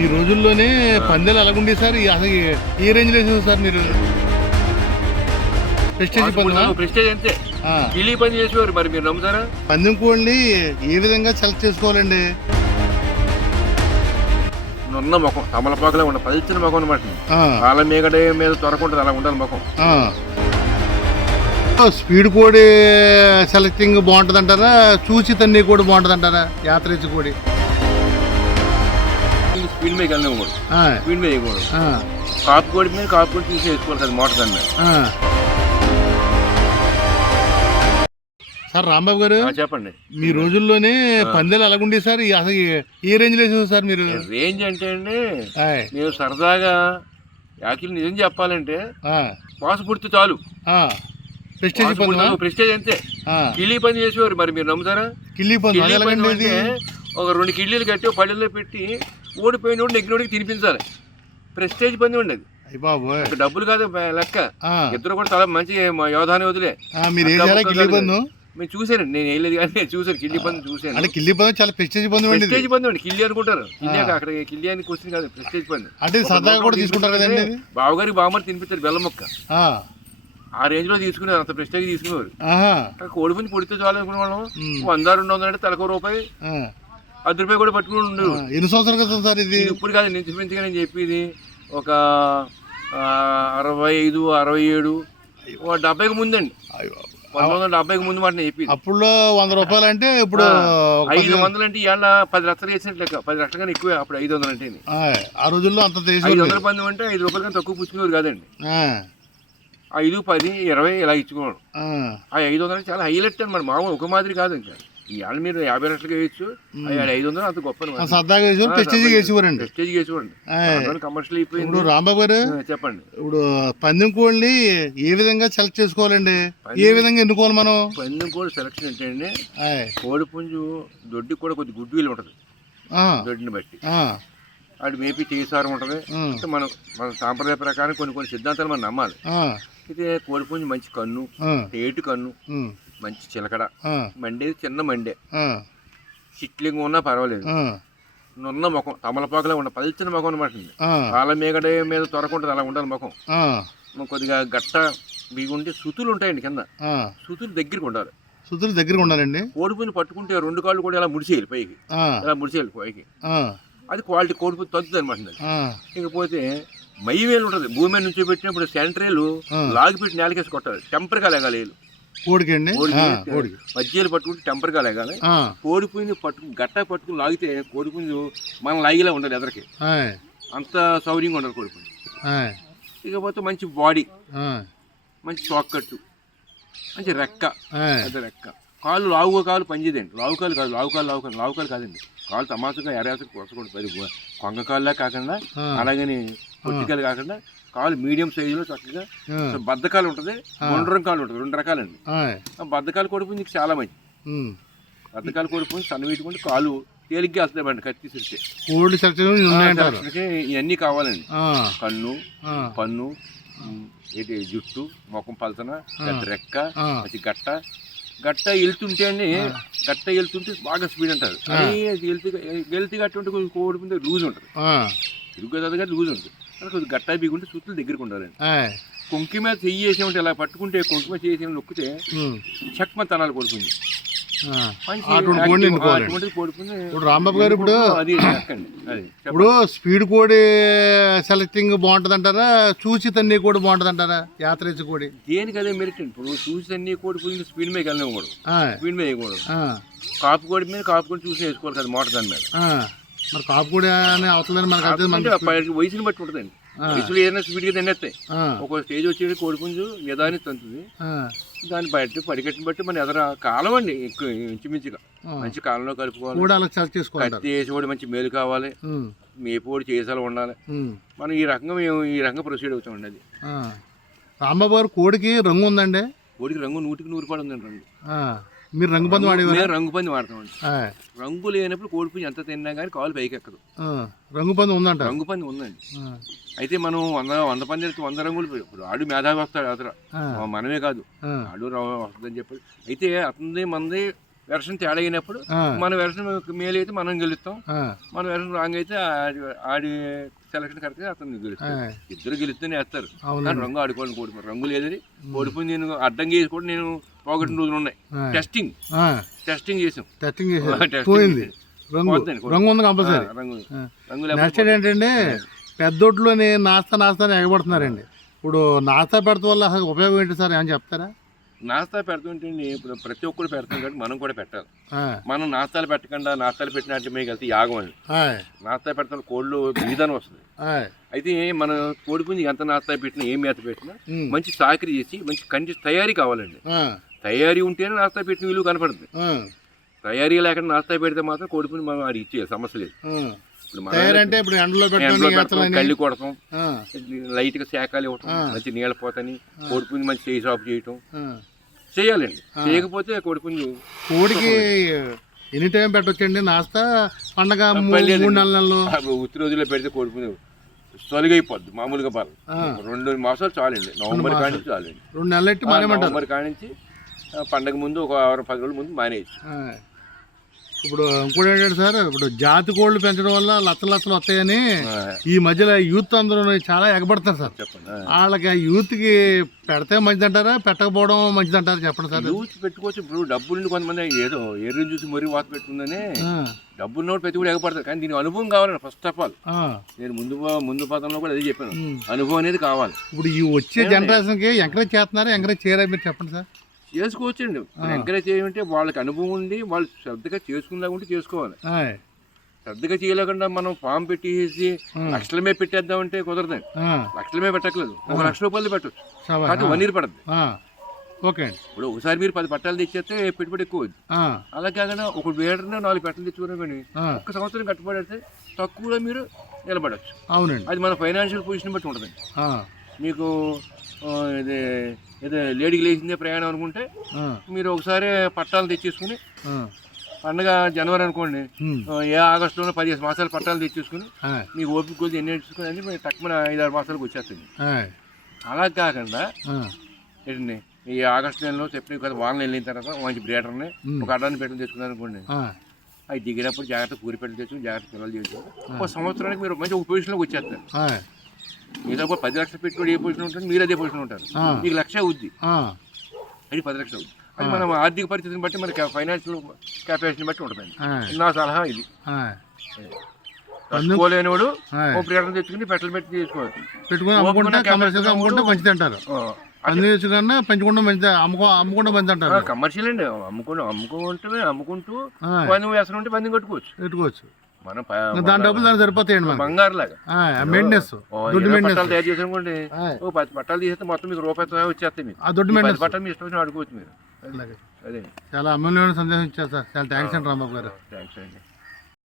మీ రోజుల్లోనే పందెలు అలాగుండే సార్ అసలు ఏ రేంజ్ లో వేసేది సార్ మీరు? ప్రెస్టేజ్ పందెం, ప్రెస్టేజ్ అంతే. ఢిల్లీ పని చేసేవారు, మరి మీరు నమ్ముతారా? పందెం కోళ్ళని ఏ విధంగా సెలెక్ట్ చేసుకోవాలండి? ఉన్న ముఖం తమలపాకులా ఉండ పదిచ్చిన ముఖం అనమాట. వాళ్ళ మీగడ మీద త్వరకుంటుంది, అలా ఉండాలి ముఖం. స్పీడ్ కోడి సెలెక్టింగ్ బాగుంటుంది అంటారా, చూసి తన్ని కోడి బాగుంటుంది అంటారా? యాత్ర కోడి స్పీడ్ మీద వెళ్ళకూడదు, స్పీడ్ మీద వేయకూడదు. కాపు కోడి మీద కాపు కోడి తీసి వేసుకోవాలి కదా మోటార్ దాని మీద. సార్ రాంబాబు గారు చెప్పండి. మీ రోజుల్లోనే పందెలు అలాగుండే సార్ అసలు ఏ రేంజ్ లో వేసేది సార్ మీరు? రేంజ్ అంటే అండి, నేను సరదాగా యాక్చువల్ నిజం చెప్పాలంటే పాసు పుడితే చాలు. ప్రెస్టేజ్ అంతే. కిళ్ళీ పని చేసేవారు, మరి మీరు నమ్ముతారా? కిళ్ళీ పని అంటే ఒక 2 కిళ్ళీలు కట్టి పళ్ళెల్లో పెట్టి ఓడిపోయినోడు నెగ్గినోడికి తినిపించాలి. ప్రెస్టేజ్ పని ఉండదు, డబ్బులు కాదు లెక్క. ఇద్దరు కూడా చాలా మంచి యోధాని వదిలే. మీరు చూసానండి, నేను వేయలేదు కానీ నేను చూసాను కిళ్ళీ పంది చూసాను. కిళ్ళీ పంది చాలా ప్రెస్టేజ్ పంది అండి. కిళ్ళీ అనుకుంటారు, కిళ్ళీ అక్కడ కిళ్ళీ అని క్వశ్చన్ కాదు, ప్రెస్టేజ్ పంది అంటే సరదాగా కూడా తీసుకుంటారు కదండి. బావగారికి బావమని తినిపించారు బెల్లం మొక్క, ఆ రేంజ్ లో తీసుకునేవారు, అంత ప్రెస్టేజ్ తీసుకునేవారు. కోడి పుంజి పొడితే చాలు అనుకునే వాళ్ళం. 100-200 అంటే తలకో రూపాయి, ₹10 కూడా పట్టుకుని ఉండేవారు. ఎన్ని సంవత్సరాలు కదా సార్ ఇది? ఇప్పుడు కాదు, నేను చూపించగా నేను చెప్పేది ఒక 65-67 70కి ముందండి. 1970కి ముందు మాట చెప్పి అప్పుడు ₹100 అంటే ఇప్పుడు 500 అంటే ఇవాళ 10 లక్షలు వేసినట్టు లెక్క. 10 లక్షల కన్నా ఎక్కువే అప్పుడు 500 అంటే. ఆ రోజుల్లో అంత 500 పందెం అంటే ₹5 కన్నా తక్కువ పుచ్చుకునేవారు కాదండి. 5, 10, 20 ఇలా ఇచ్చుకోవడం. ఆ 500 చాలా హైలైట్ అనమాట, మామూలు ఒక మాదిరి కాదు. ఇంకా ఇవాళ మీరు 50 లక్షలుగా వేయచ్చు, 500 అంత గొప్ప కమర్షియల్ అయిపోయింది. రాంబాబు గారు చెప్పండి, ఇప్పుడు పందెం కోళ్ళని ఏ విధంగా సెలెక్ట్ చేసుకోవాలండి? ఏ విధంగా ఎన్నుకోవాలి మనం? పందెం కోడి సెలెక్షన్ అంటే అండి, కోడి పుంజు దొడ్డికి కూడా కొద్ది గుడ్డు వీలు ఉంటుంది. దొడ్డిని బట్టి వాడు మేపీ చేసారం ఉంటుంది. మన సాంప్రదాయ ప్రకారం కొన్ని సిద్ధాంతాలు మనం నమ్మాలి. అయితే కోడి పుంజు మంచి కన్ను, ఏటు కన్ను, మంచి చిలకడ, మండేది చిన్న మండే, చిట్లింగ్ ఉన్నా పర్వాలేదు, నున్న ముఖం తమలపాకులా ఉండ పదిచ్చిన ముఖం అనమాట. వాళ్ళ మీగడ మీద త్వరకుంటుంది, అలా ఉండాలి ముఖం. కొద్దిగా గట్ట బిగుంటే సుతులు ఉంటాయండి కింద, సుతులు దగ్గరికి ఉండాలి. సుతులు దగ్గర ఉండాలండి. కోడిపుని పట్టుకుంటే 2 కాళ్ళు కూడా ఇలా ముడిచేయాలి పైకి, ఇలా ముడిచేయాలి పైకి. అది క్వాలిటీ కోడిపుని తగ్గుతుంది అనమాట. ఇకపోతే మయ్యవేలు ఉంటుంది, భూమి మీద నుంచి పెట్టినప్పుడు సెంట్రేలు లాగిపెట్టి నేలకేసి కొట్టాలి, టెంపర్గా లేగాలి. కోడికండి మధ్యలో పట్టుకుంటే టెంపర్గా లేగాలి. కోడిపుంజు గట్ట పట్టుకుని లాగితే కోడిపుంజు మనం లాగిలా ఉండాలి ఎదరికి, అంత సౌర్యంగా ఉండాలి కోడిపుంజు. ఇకపోతే మంచి బాడీ, మంచి చోక్కట్టు, మంచి రెక్క, పెద్ద రెక్క, కాళ్ళు లావుగా కాళ్ళు పనిచేదండి. లావుకాలు కాదు, లావుకాలు కాదండి, కాళ్ళు తమాసుగా ఎరాసుకు కొట్టకూడదు. కొంగకాళ్ళ కాకుండా అలాగని పొట్టికాయలు కాకుండా కాళ్ళు మీడియం సైజులో చక్కగా బద్దకాలు ఉంటుంది, గుండ్రం కాళ్ళు ఉంటుంది, 2 రకాలండి. బద్దకాలు కొడుపుంది చాలా మంచి. బద్దకాలు కొడుపుంది సన్నవీటుకుంటే కాళ్ళు తేలిగ్గా వస్తాయండి, కత్తి సిరితే. ఇవన్నీ కావాలండి, కన్ను, పన్ను, జుట్టు, ముఖం పలసన, పెద్ద రెక్క, మంచి గట్ట వెళ్తుంటే అండి, గట్ట వెళ్తుంటే బాగా స్పీడ్ అంటారు. వెళ్తి గట్ట ఉంటే కొంచెం కోడి మీద లూజ్ ఉంటుంది, తిరుగుతుంది లూజ్ ఉంటుంది. కొద్దిగా గట్ట బిగుంటే చుట్టూ దగ్గరికి ఉండాలండి. కొంకి మీద చెయ్యి వేసేమంటే ఇలా పట్టుకుంటే కొంకి మీద చేసి నొక్కితే చక్మ తనాలు కొడుతుంది. రాంబాబు గారు ఇప్పుడు ఇప్పుడు స్పీడ్ కోడి సెలెక్టింగ్ బాగుంటుంది అంటారా, చూసి తన్ని కోడి బాగుంటుంది అంటారా? యాత్ర కోడి దేనికి అదే మెరిట్. ఇప్పుడు చూసి తన్ని కోడి పోయింది స్పీడ్ మీద వెళ్ళకూడదు, స్పీడ్ మీద వేయకూడదు. కాపు కోడి మీద కాపు కోడి చూసి వేసుకోవాలి కదా మోటార్ దాని మీద. మరి కాపు కోడి అని అవసరం మనకి వయసుని బట్టి ఉంటుందండి. వయసులో ఏదైనా స్పీడ్గా తినేస్తాయి. ఒక స్టేజ్ వచ్చేది కోడిపుంజు నిదాన్ని తంతుంది, దాన్ని బయట పడికట్టిన బట్టి మన ఎదర కాలం అండి ఎక్కువ ఇంచుమించుగా మంచి కాలంలో కలుపుకోవాలి. కత్తి వేసేవాడు మంచి మేలు కావాలి, మేపోడు చేసాలు ఉండాలి. మనం ఈ రకంగా ప్రొసీడ్ అవుతామండి. అది రాంబాబు గారు కోడికి రంగు ఉందండి? కోడికి రంగు 100కి 100 ఉందండి రంగు. మీరు రంగు పంది వాడేవారు? రంగు పంది వాడతామండి. రంగు లేనప్పుడు కోడిపుంజు ఎంత తిన్నా కానీ కాలు పైకి ఎక్కదు. రంగు పంది ఉందంట? రంగు పంది ఉందండి. అయితే మనం 100 పంది 100 రంగులు, ఇప్పుడు ఆడు మేధావి వస్తాడు అతను, మనమే కాదు ఆడు వస్తుందని చెప్పి. అయితే అతనిది మనది వెర్షన్ తేడా అయినప్పుడు మన వెర్షన్ మేలు అయితే మనం గెలుస్తాం, మన వెర్షన్ రాంగ్ అయితే ఆడి సెలక్షన్ కరెక్ట్ అతను గెలుస్తాం. ఇద్దరు గెలుస్తూనే వేస్తారు. కానీ రంగు ఆడుకోవాలి కోడి రంగు లేదని కోడిపుంజు నేను అడ్డం చేసి కూడా నేను పోగొట్టిన రోజులు ఉన్నాయి. టెస్టింగ్ చేసాం. ఏంటంటే పెద్దోట్లోని నాస్తా ఎగబడుతున్నారండి. ఇప్పుడు నాస్తా పెడత వల్ల అసలు ఉపయోగం ఏంటి సార్ అని చెప్తారా? నాస్తా పెడుతుంటే ఇప్పుడు ప్రతి ఒక్కరు పెడతాం కాబట్టి మనం కూడా పెట్టాలి. మనం నాస్తాలు పెట్టకుండా నాస్తాలు పెట్టినట్టు మీకు వెళ్తే యాగం అండి. నాస్తా పెడతాం కోళ్ళు బీదన వస్తుంది. అయితే మన కోడిపుంజి ఎంత నాస్తా పెట్టినా ఏం మేత పెట్టినా మంచి సాకరీ చేసి మంచి కంటి తయారీ కావాలండి. తయారీ ఉంటేనే నాస్తా పెట్టిన విలువ కనపడుతుంది. తయారీ లేకుండా నాస్తా పెడితే మాత్రం కోడిపుంజి మనం అది ఇచ్చేయాలి, సమస్య లేదు. కళ్ళు కొడతాం, లైట్ గా శాఖలు ఇవ్వటం, మంచి నీళ్ళ పోతని కోడిపుంజి మంచి చేయి సాపు చేయటం చేయాలండి. చేయకపోతే కోడికి ఎనీ టైం పెట్టొచ్చండి నాస్తా. పండగ ఉత్తి రోజుల్లో పెడితే కోడిపుంజి తొలగైపోద్ది. మామూలుగా బాగా 2 మాసాలు చాలండి. నవంబర్ కానించి చాలండి. 2 నెలలు నవంబర్ కానించి పండగ ముందు ఒక 10 రోజుల ముందు మానేయచ్చు. ఇప్పుడు ఇంకోటి ఏంటంటే సార్, ఇప్పుడు జాతి కోళ్ళు పెంచడం వల్ల లచ్చలు వస్తాయని ఈ మధ్యలో యూత్ అందరూ చాలా ఎగబడతారు సార్. వాళ్ళకి యూత్ కి పెడితే మంచిది అంటారా, పెట్టకపోవడం మంచిది అంటారా? చెప్పండి సార్. యూత్ పెట్టుకోవచ్చు. ఇప్పుడు డబ్బులు కొంతమంది ఏదో ఎర్రని చూసి మరీ వాత పెట్టుకుందని డబ్బులు ప్రతి కూడా ఎగపడతారు. కానీ దీనికి అనుభవం కావాలండి. ఫస్ట్ ఆఫ్ ఆల్ నేను ముందు పదంలో కూడా అదే చెప్పాను, అనుభవం అనేది కావాలి. ఇప్పుడు ఈ వచ్చే జనరేషన్ కి ఎంకరేజ్ చేస్తున్నారా, ఎంకరేజ్ చేయరా మీరు చెప్పండి సార్. చేసుకోవచ్చండి. ఎంకరేజ్ చేయమంటే వాళ్ళకి అనుభవం ఉండి వాళ్ళు శ్రద్ధగా చేసుకునేలాగా ఉంటే చేసుకోవాలి. శ్రద్ధగా చేయలేకుండా మనం ఫామ్ పెట్టేసి లక్షల మీద పెట్టేద్దామంటే కుదరదండి. లక్షల మీద పెట్టట్లేదు, 1 లక్ష రూపాయలు పెట్టచ్చు. కానీ 1 year పడుతుంది. ఓకే, ఇప్పుడు ఒకసారి మీరు 10 పట్టాలు తెచ్చేస్తే పెట్టుబడి ఎక్కువ అవుద్ది. అలా కాకుండా ఒక వేటర్ని 4 పెట్టలు తెచ్చుకున్నా కానీ 1 సంవత్సరం కట్టుబడితే తక్కువలో మీరు నిలబడచ్చు. అవునండి, అది మన ఫైనాన్షియల్ పొజిషన్ బట్టి ఉంటుందండి. మీకు ఇది లేడీకి లేచిందే ప్రయాణం అనుకుంటే మీరు ఒకసారి పట్టాలు తెచ్చేసుకుని పండగ జనవరి అనుకోండి, ఏ ఆగస్టులో 15 మాసాలు పట్టాలు తెచ్చేసుకుని మీకు ఓపిక కొద్ది ఎన్ని తెచ్చుకుని అని మీరు తక్కువ 5-6 మాసాలకు వచ్చేస్తుంది. అలా కాకుండా ఏంటండి ఈ ఆగస్టు నెలలో చెప్పిన కదా వానలు వెళ్ళిన తర్వాత మంచి బ్రేటర్ని ఒక అడ్డాన్ని పెట్టలు తెచ్చుకున్నారు అనుకోండి, అవి దిగినప్పుడు జాగ్రత్త కూరి పెట్టలు తెచ్చుకుని జాగ్రత్త పిల్లలు చేసుకుని ఒక సంవత్సరానికి మీరు మంచి ఒక పొజిషన్లోకి వచ్చేస్తారు. మీతో 10 లక్షలు పెట్టుబడి ఏ పొజిషన్ ఉంటుంది, మీరు అదే పొజిషన్ ఉంటారు. మీకు 1 లక్ష అవుద్ది, అది 10 లక్షలు అవుద్ది. అది మనం ఆర్థిక పరిస్థితిని బట్టి మన ఫైనాన్షియల్ కెపాసిటీని బట్టి ఉంటుందండి. నా సలహా ఇది. తట్టుకోలేనివాడు ఒక ప్రకటన తెచ్చుకుని పెట్టలు పెట్టి తీసుకోవాలి. కమర్షియల్ అండి, అమ్ముకుంటూ పందెం వేసిన ఉంటే పందెం కట్టుకోవచ్చు. మనం దాని డబ్బులు దానికి సరిపోతాయండి. బంగారు లాగా పట్టాలు తయారు చేసి అనుకోండి, 10 పట్టాలు తీసేస్తే మొత్తం మీకు రూపాయి వచ్చేస్తాయి. మీకు ఆ దొడ్డు పట్టాలు మీ ఇష్టం ఆడుకోవచ్చు మీరు. అదే చాలా అమూల్యమైన సందేశం ఇచ్చారు సార్. చాలా థ్యాంక్స్ అండి రాంబాబు గారు. థ్యాంక్స్ అండి.